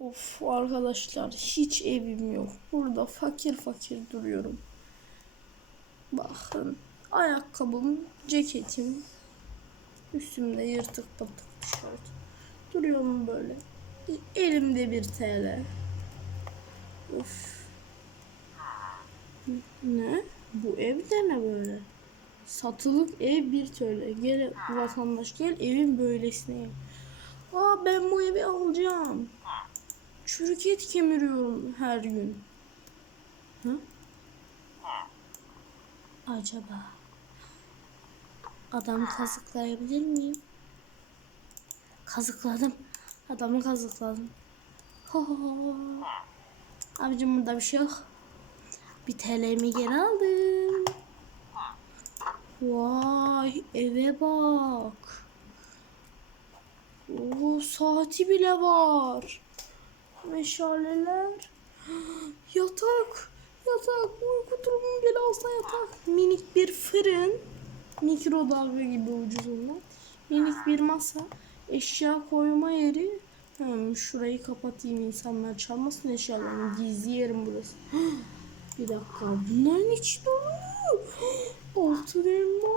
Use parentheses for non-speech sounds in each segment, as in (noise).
Of arkadaşlar hiç evim yok. Burada fakir fakir duruyorum. Bakın ayakkabım, ceketim, üstümde yırtık batık tişört. Duruyorum böyle. Elimde bir TL. Of. Ne? Bu ev de ne böyle? Satılık ev bir TL. Gel vatandaş gel evin böylesine. Aa ben bu evi alacağım. Çürük et kemiriyorum her gün. Hı? Acaba adamı kazıklayabilir miyim? Kazıkladım. Adamı kazıkladım. Ho ho ho. Abicim burada bir şey yok. Bir TL'mi geri aldım. Vay eve bak. Oo, saati bile var. Meşaleler. (gasps) Yatak. Yatak. Uyku tulumun belası yatak. Minik bir fırın. Mikrodalga gibi ucuzundan. Minik bir masa. Eşya koyma yeri. Hmm, şurayı kapatayım insanlar çalmasın eşyalarını. Gizli yerim burası. (gasps) Bir dakika. Bunların içi dolu. (gasps) Altın elma.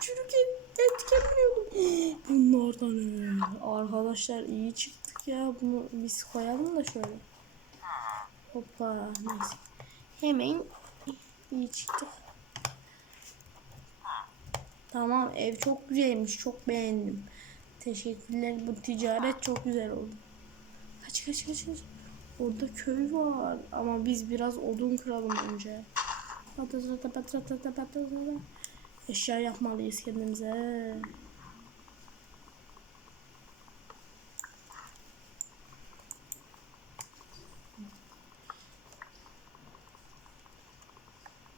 Çürük et, et. Bunlardan ne? Arkadaşlar iyi çıktık ya. Bunu biz koyalım da şöyle. Hoppa. Neyse. Hemen iyi çıktık. Tamam ev çok güzelmiş. Çok beğendim. Teşekkürler. Bu ticaret çok güzel oldu. Kaç kaç kaç kaç. Orada köy var ama biz biraz odun kıralım önce. Eşya yapmalıyız kendimize.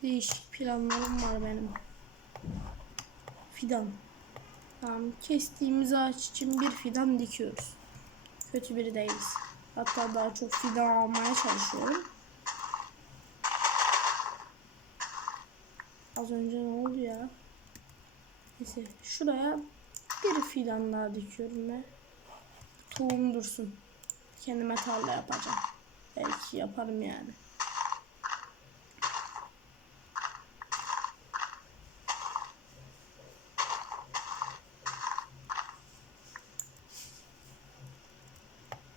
Değişik planlarım var benim. Fidan. Tamam, kestiğimiz ağaç için bir fidan dikiyoruz. Kötü biri değiliz. Hatta daha çok fidan almaya çalışıyorum. Az önce ne oldu ya? Neyse şuraya bir fidan daha dikiyorum ve tohum dursun. Kendime tarla yapacağım. Belki yaparım yani.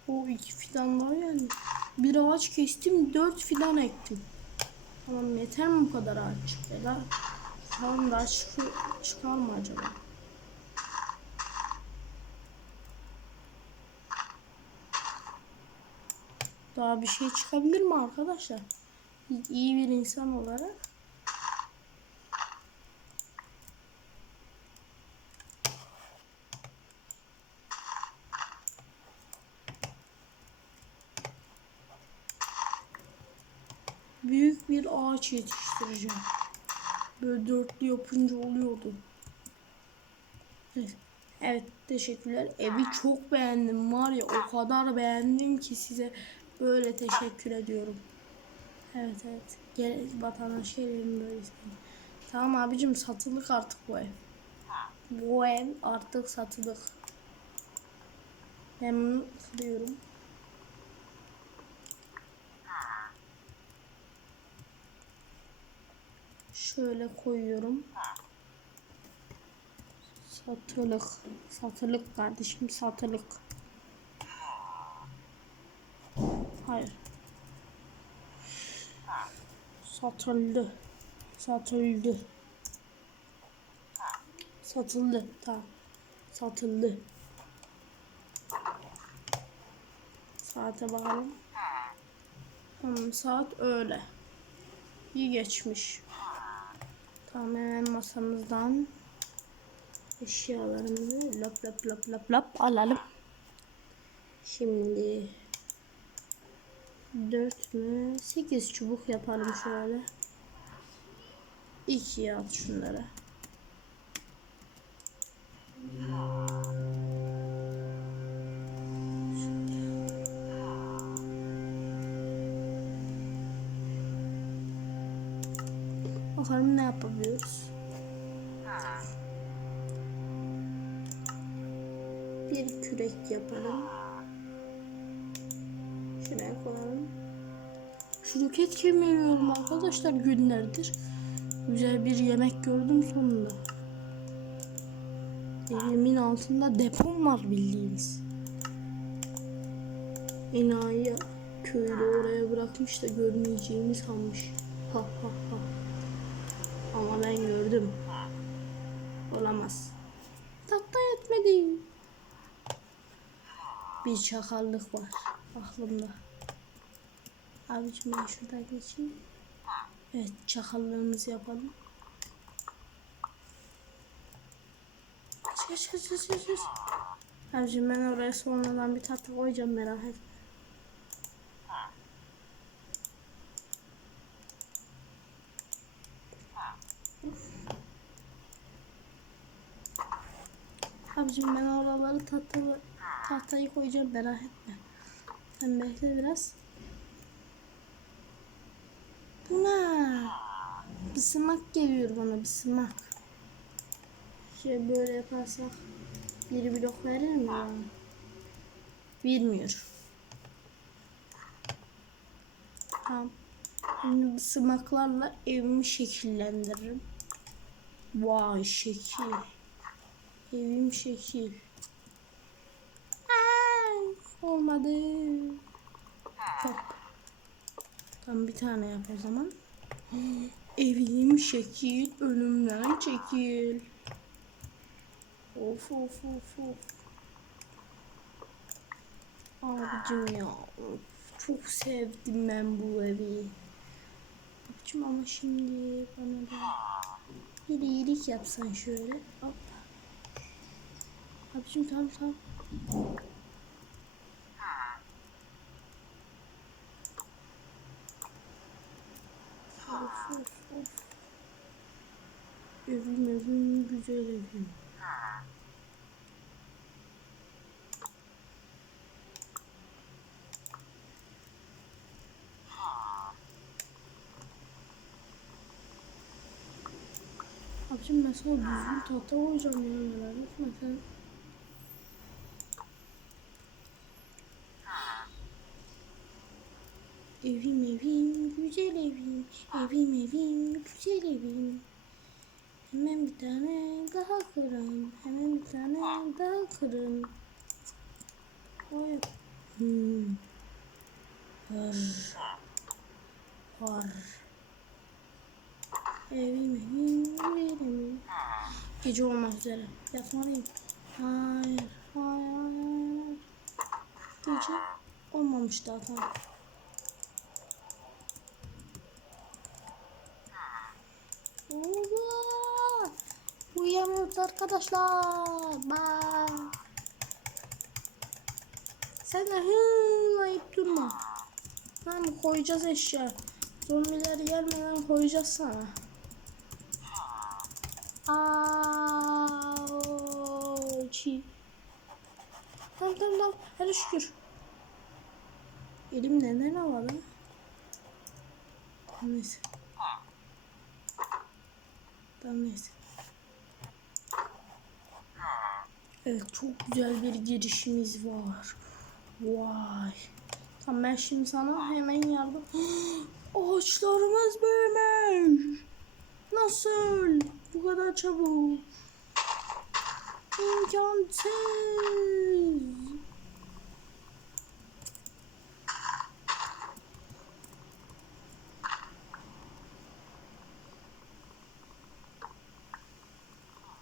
O iki fidan daha yani. Bir ağaç kestim, dört fidan ektim. Tamam yeter mi bu kadar ağaç çıktı? Tamam daha çıkı, çıkar mı acaba? Daha bir şey çıkabilir mi arkadaşlar? İyi bir insan olarak. büyük bir ağaç yetiştireceğim. Böyle dörtlü yapınca oluyordu. Evet. Teşekkürler. Evi çok beğendim var ya o kadar beğendim ki size böyle teşekkür ediyorum. Evet evet. Gel vatandaş gelelim böyle. Tamam abicim satılık artık bu ev. Bu ev artık satılık. Ben bunu kırıyorum. Şöyle koyuyorum. Satılık. Satılık kardeşim satılık. Hayır. Satıldı. Satıldı. Satıldı. Tamam. Satıldı. Saate bakalım. Hmm, saat öyle. İyi geçmiş. Tamam hemen masamızdan eşyalarımızı lap lap lap lap lap alalım. Şimdi 4 mü 8 çubuk yapalım şöyle. 2 at şunlara. Şu roket kemiriyorum arkadaşlar günlerdir. Güzel bir yemek gördüm sonunda. Evimin altında depom var bildiğiniz. Enayi köylü oraya bırakmış da görmeyeceğimi sanmış. Ha ha ha. Ama ben gördüm. Olamaz. Tatlı etmedi. Bir çakallık var aklımda. Abicim ben şuradan geçeyim. Evet çakallığımızı yapalım. Kaç kaç kaç kaç kaç. kaç. Abicim ben oraya sonradan bir tatlı koyacağım merak etme. Abicim ben oraları tatlı tahtayı koyacağım merak etme. Sen bekle biraz. Bu ne? Bir sımak geliyor bana bir sımak. Şey böyle yaparsak bir blok verir mi ya? Vermiyor. Tamam. Şimdi bu sımaklarla evimi şekillendiririm. Vay şekil. Evim şekil. Aa, olmadı. Hop. Tam bir tane yap o zaman. Evim şekil, önümden çekil. Of of of of. Abicim ya. Çok sevdim ben bu evi. Abicim ama şimdi bana da bir iyilik yapsan şöyle. Hop. Abicim tamam tamam. Of of of. Evim evim güzel evim. Abicim ben sana düzgün tahta koyacağım ya merak etme sen. Evim evim güzel evim Evim evim güzel evim Hemen bir tane daha kırın Hemen bir tane daha kırın Oy. Hmm. Hır. Har. Evim evim güzel evim Gece olmak üzere Yatmalıyım Hayır Hayır hayır Gece olmamış daha tamam Allah! Uyuyamıyoruz arkadaşlar. Bak. Sen de hınlayıp durma. Tamam koyacağız eşya. Zombiler gelmeden koyacağız sana. Ağaçı. Tamam tamam tamam. Hadi şükür. Elim neden havada? Neyse. Tamam neyse. Evet çok güzel bir girişimiz var. Vay. Tamam ben şimdi sana hemen yardım. (gasps) Ağaçlarımız büyümüş. Nasıl? Bu kadar çabuk. İmkansız.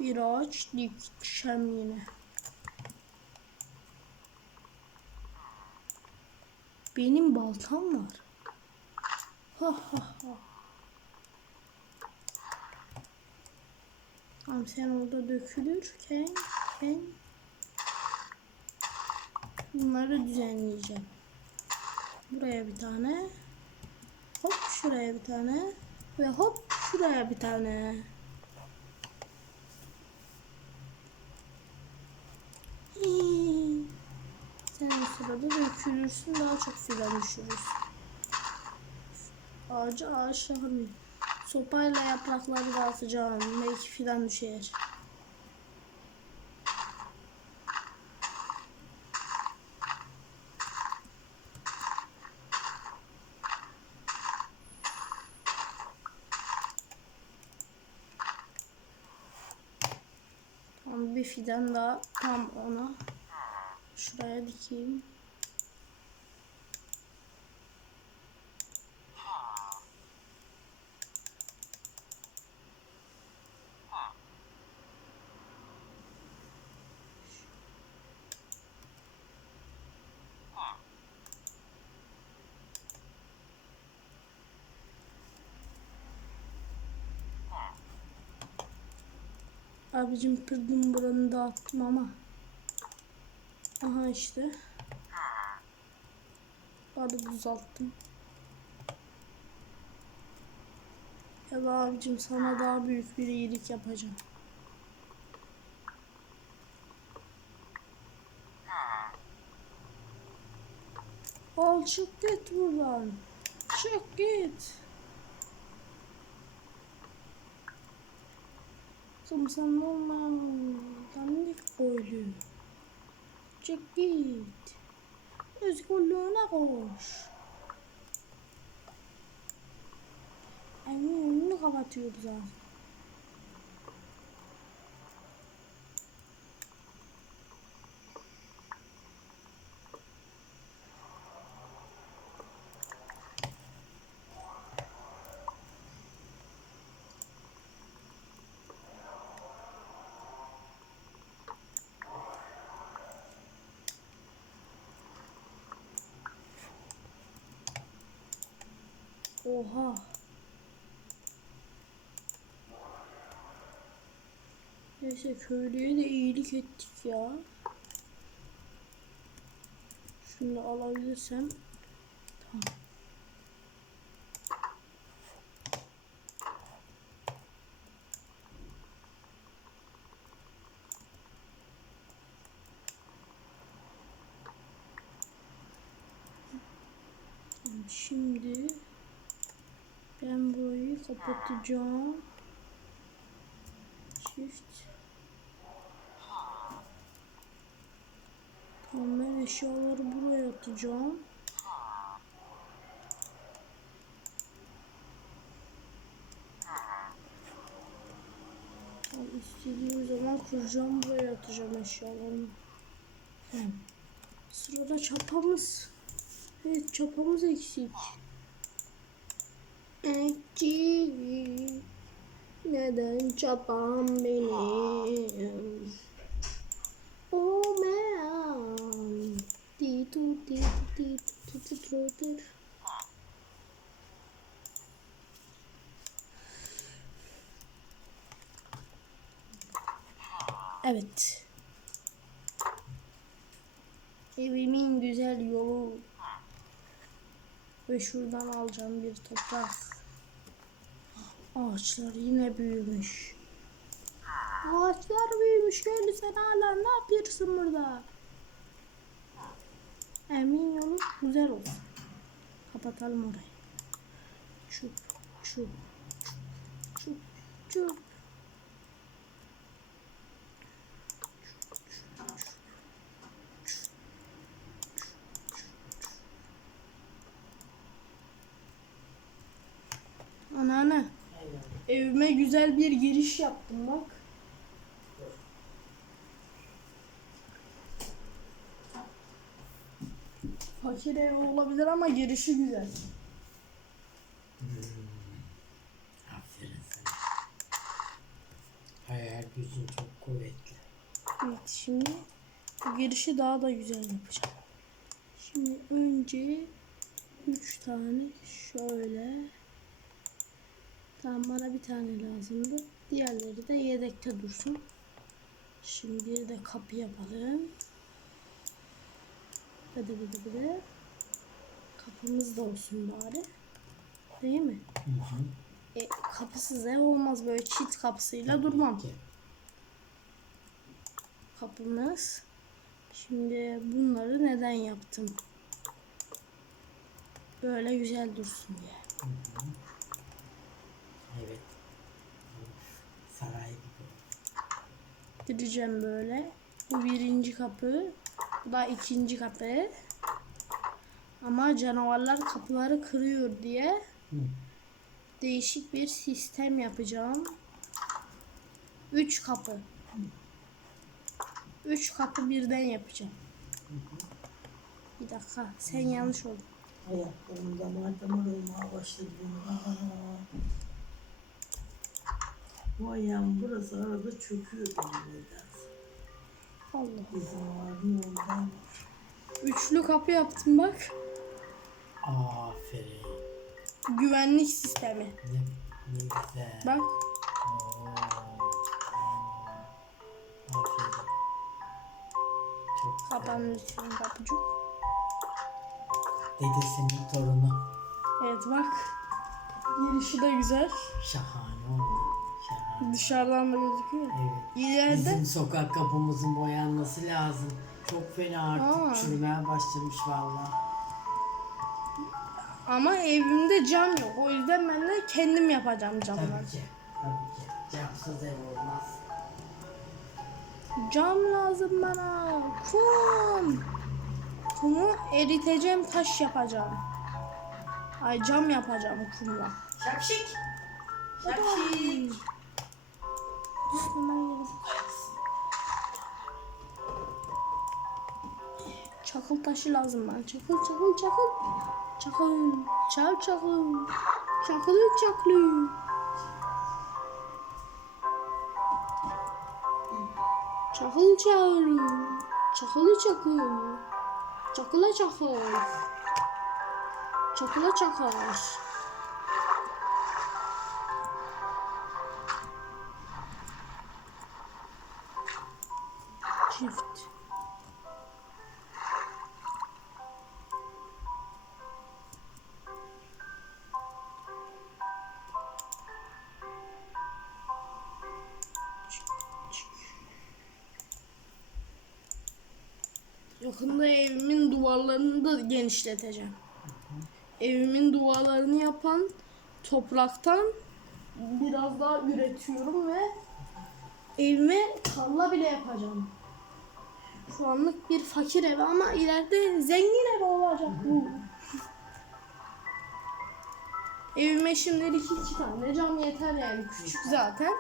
Bir ağaç dikeceğim yine. Benim baltam var. Ha ha ha. Tamam sen orada dökülürken ben bunları düzenleyeceğim. Buraya bir tane. Hop şuraya bir tane. Ve hop şuraya bir tane. düşürürsün daha çok filan düşürürsün. Ağacı ağaçlarım. Sopayla yaprakları dağıtacağım. Belki filan düşer. bir fidan daha tam ona şuraya dikeyim. Abicim kırdım buranı dağıttım ama. Aha işte. Hadi düzelttim. Ya da abicim sana daha büyük bir iyilik yapacağım. Al çık git buradan. Çık git. Kızım sen olmam. Dandik boylu. Çık git. Özgürlüğüne koş. Evin önünü kapatıyoruz zaten. Oha. Neyse köylüye de iyilik ettik ya. Şunu alabilirsem. Tamam, Şimdi ben burayı kapatacağım. Shift. Tamam ben eşyaları buraya atacağım. Tamam, istediğim zaman kuracağım buraya atacağım eşyalarımı. Sırada çapamız. Evet çapamız eksik. Eksik. Neden çapam benim? Oh man. Di tu di tu di. Evet. Evimin güzel yolu. Ve şuradan alacağım bir toprak. Ağaçlar yine büyümüş. Ağaçlar büyümüş. Köylü sen hala ne yapıyorsun burada? Emin yolu güzel olsun. Kapatalım orayı. Çup, çup, çup, çup. Evime güzel bir giriş yaptım bak. Fakir ev olabilir ama girişi güzel. Aferin sana. Hayal gücün çok kuvvetli. Evet şimdi bu girişi daha da güzel yapacağım. Şimdi önce 3 tane şöyle. Tamam bana bir tane lazımdı. Diğerleri de yedekte dursun. Şimdi bir de kapı yapalım. Bıdı bıdı bıdı. Kapımız da olsun bari. Değil mi? Hı hı. E, kapısız ev olmaz böyle çit kapısıyla durmam. Ki, kapımız. Şimdi bunları neden yaptım? Böyle güzel dursun diye. Evet. Saray gibi. Direceğim böyle. Bu birinci kapı. Bu da ikinci kapı. Ama canavarlar kapıları kırıyor diye Hı. değişik bir sistem yapacağım. Üç kapı. Üç kapı birden yapacağım. Bir dakika sen yanlış oldun. Ayaklarım damar damar olmaya başladı. Aa. Bu ayağım burası arada çöküyor benim nedense. Allah. Bizim abim ondan. Üçlü kapı yaptım bak. Aferin. Güvenlik sistemi. Ne, ne güzel. Bak. Oo. Aferin. Çok güzel. Kapanın lütfen kapıcık. Dedesinin torunu. Evet bak. Girişi de güzel. Şahane oldu. Dışarıdan da gözüküyor. Evet. İleride Bizim sokak kapımızın boyanması lazım. Çok fena artık Aa. çürümeye başlamış vallahi. ama evimde cam yok. O yüzden ben de kendim yapacağım camları. Tabii ki. Tabii ki. Camsız ev olmaz. Cam lazım bana. Kum. Kumu eriteceğim, taş yapacağım. Ay cam yapacağım kumla. Şakşik. Şakşik. Gelin. Çakıl taşı lazım bana. Çakıl çakıl çakıl. Çakıl. Çal çakıl. Çakılı çaklı. Çakıl çakıl. Çakılı çakıl. Çakıla çakıl. Çakıla çakıl. Yakında evimin duvarlarını da genişleteceğim. Evimin duvarlarını yapan topraktan biraz daha üretiyorum ve evime tarla bile yapacağım. Şu anlık bir fakir ev ama ileride zengin ev olacak bu. Evime şimdilik iki tane cam yeter yani küçük zaten.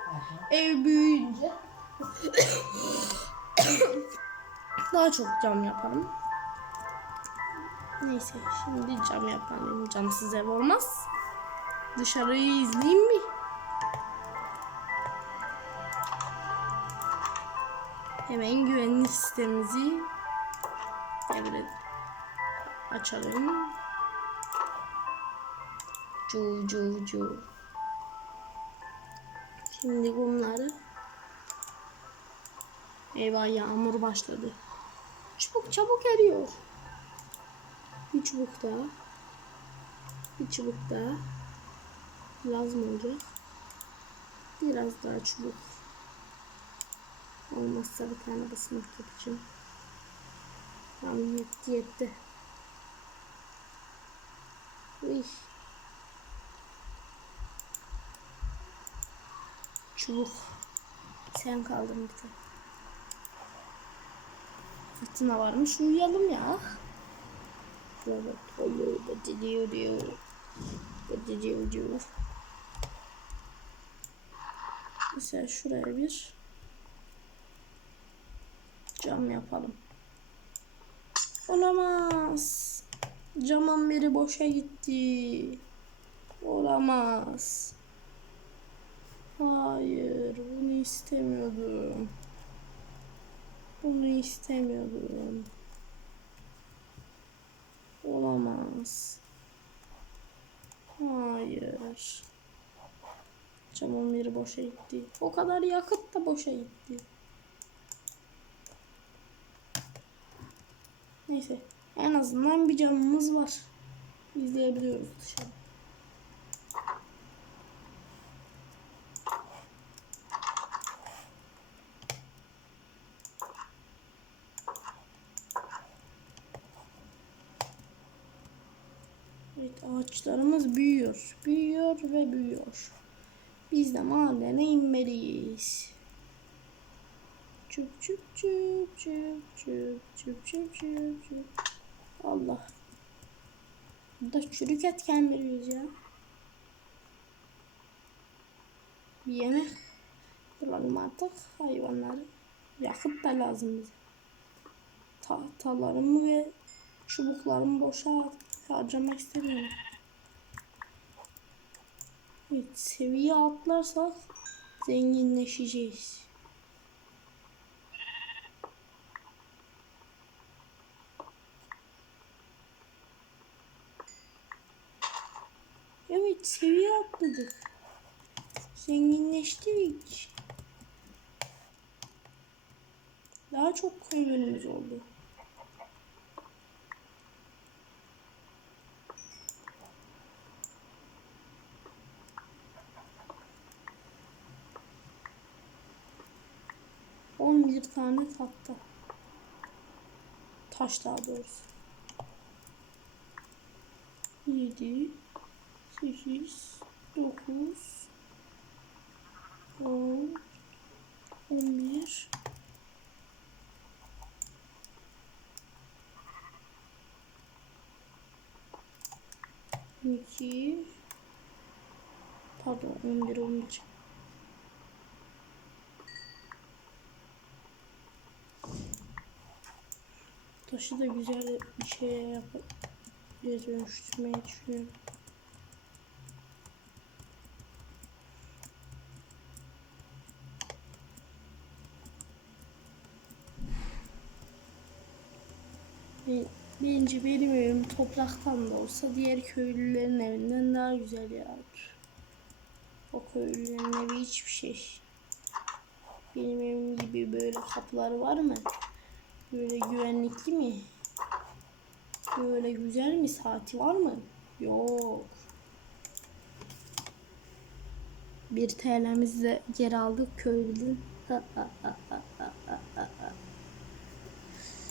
Ev büyüyünce daha çok cam yaparım. Neyse şimdi cam yapalım. Camsız ev olmaz. Dışarıyı izleyeyim mi? Hemen güvenlik sistemimizi devre açalım. Cu cu cu. Şimdi bunları Eyvah yağmur başladı. Çabuk çabuk eriyor. Bir çubuk daha. Bir çubuk daha. Lazım olacak. Biraz daha çubuk. Olmazsa bir tane basmak yapacağım. Tamam yetti yetti. Uy. Çubuk. Sen kaldın bir tek. Fırtına varmış uyuyalım ya. Şöyle oluyor diyor diyor. Diyor diyor. Mesela şuraya bir cam yapalım. Olamaz. Camın biri boşa gitti. Olamaz. Hayır, bunu istemiyordum. Bunu istemiyordum. Olamaz. Hayır. Camın biri boşa gitti. O kadar yakıt da boşa gitti. Neyse. En azından bir camımız var. İzleyebiliyoruz dışarı. Evet ağaçlarımız büyüyor. Büyüyor ve büyüyor. Biz de madene inmeliyiz. Çüp çüp çüp çüp çüp çüp çüp çüp çüp. Allah. Burada çürük etken veriyoruz ya. Bir yemek bulalım artık hayvanları. Yakıt da lazım bize. tahtalarımı ve çubuklarımı boşa harcamak istemiyorum. Evet, seviye atlarsak zenginleşeceğiz. Evet, seviye atladık. Zenginleştik. Daha çok kömürümüz oldu. 11 tane tahta. Taş daha doğrusu. 7 8 9 10 11 12 pardon 11 11 Taşı da güzel bir şeye yapıp dönüştürmeyi düşünüyorum. Bence benim evim topraktan da olsa diğer köylülerin evinden daha güzel yaradır. O köylülerin evi hiçbir şey. Benim evim gibi böyle kapıları var mı? Böyle güvenlikli mi? Böyle güzel mi? Saati var mı? Yok. Bir TL'mizi de geri aldık köylüden.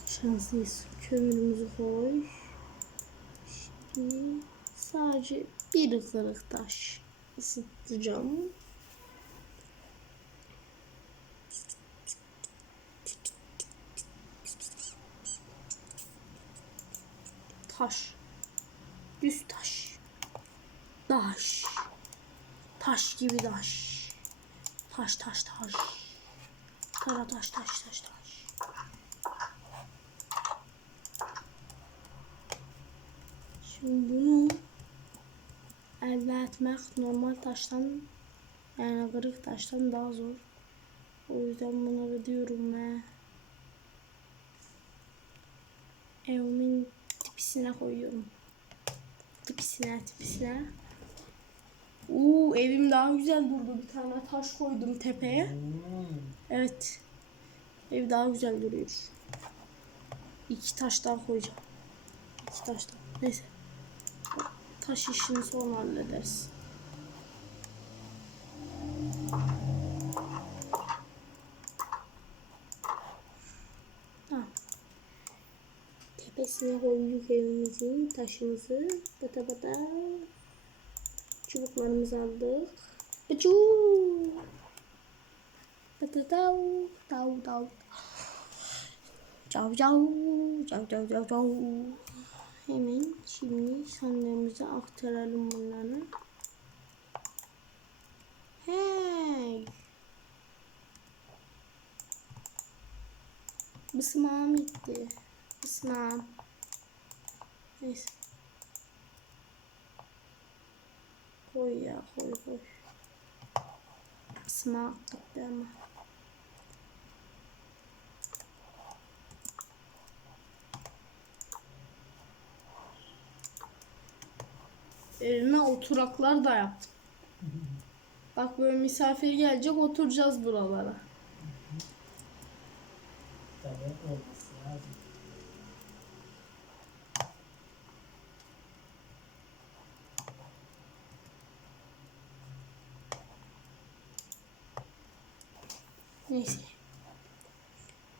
Şanslıyız. Kömürümüzü koy. Şimdi sadece bir kırık taş ısıtacağım. Taş. Düz taş. Taş. Taş gibi taş. Taş taş taş. Kara taş taş taş taş. Şimdi bunu elde etmek normal taştan yani kırık taştan daha zor. O yüzden bunları diyorum ve evimin tipisine koyuyorum. Tipisine tipisine. Uuu evim daha güzel durdu. Bir tane taş koydum tepeye. Hmm. Evet. Ev daha güzel duruyor. İki taş daha koyacağım. İki taş daha. Neyse. Taş işini sonra hallederiz. Tamam. Tepesine koyduk evimizin taşımızı. Bata bata. Çubuklarımızı aldık. Bıçuu. Bata tav. Tav tav. Cav cav. Cav cav cav cav. Hemen şimdi sandığımıza aktaralım bunları. Hey. Bısmağım gitti. Bısmağım. Neyse. Koy ya koy koy. Bısmağım gitti ama. Evime oturaklar da yaptım. Bak böyle misafir gelecek oturacağız buralara. Tabii olması lazım. Neyse.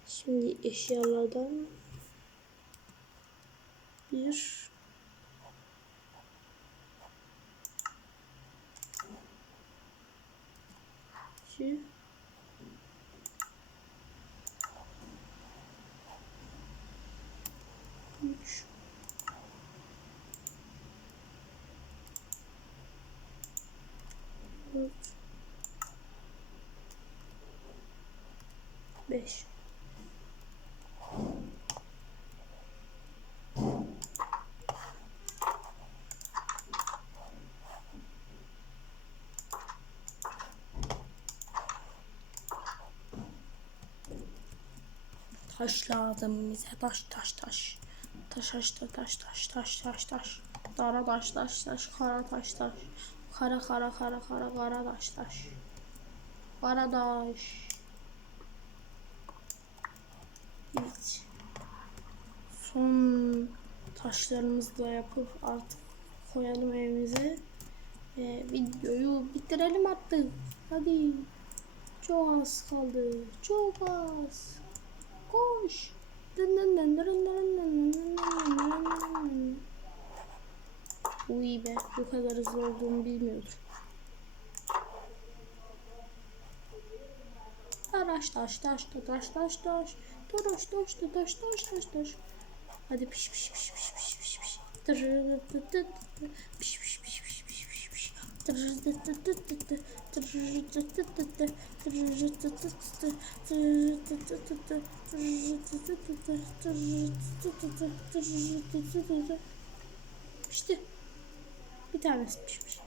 Şimdi eşyalardan bir iki üç dört 5 Taş lazım bize. Taş taş taş. Taş taş taş taş taş taş taş. Dara taş taş taş. Kara taş taş. Kara kara kara kara kara taş taş. Kara taş. Evet. Son taşlarımızı da yapıp artık koyalım evimize. Ve videoyu bitirelim artık. Hadi. Çok az kaldı. Çok az. Koş. Dın dın dın dın dın dın dın dın. Uy be. Bu kadar hızlı olduğumu bilmiyordum. Taş taş taş taş taş taş taş taş taş taş taş taş Hadi piş piş piş piş piş piş. Piş piş piş piş piş piş Pişti. Bir tanesi pişmiş.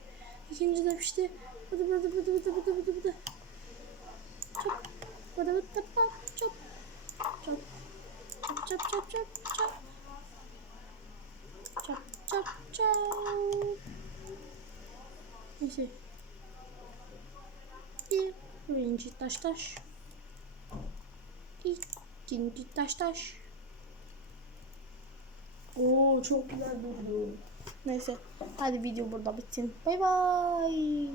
İkinci de pişti. Bıdı bıdı bıdı bıdı bıdı bıdı bıdı. Çap. Bıdı bıdı pam. Çap. Çap. Çap çap çap çap çap. Çap çap çap. Neyse. Bir birinci taş taş. İkinci taş taş. Oo çok güzel durdu. Neyse hadi video burada bitsin. Bay bay.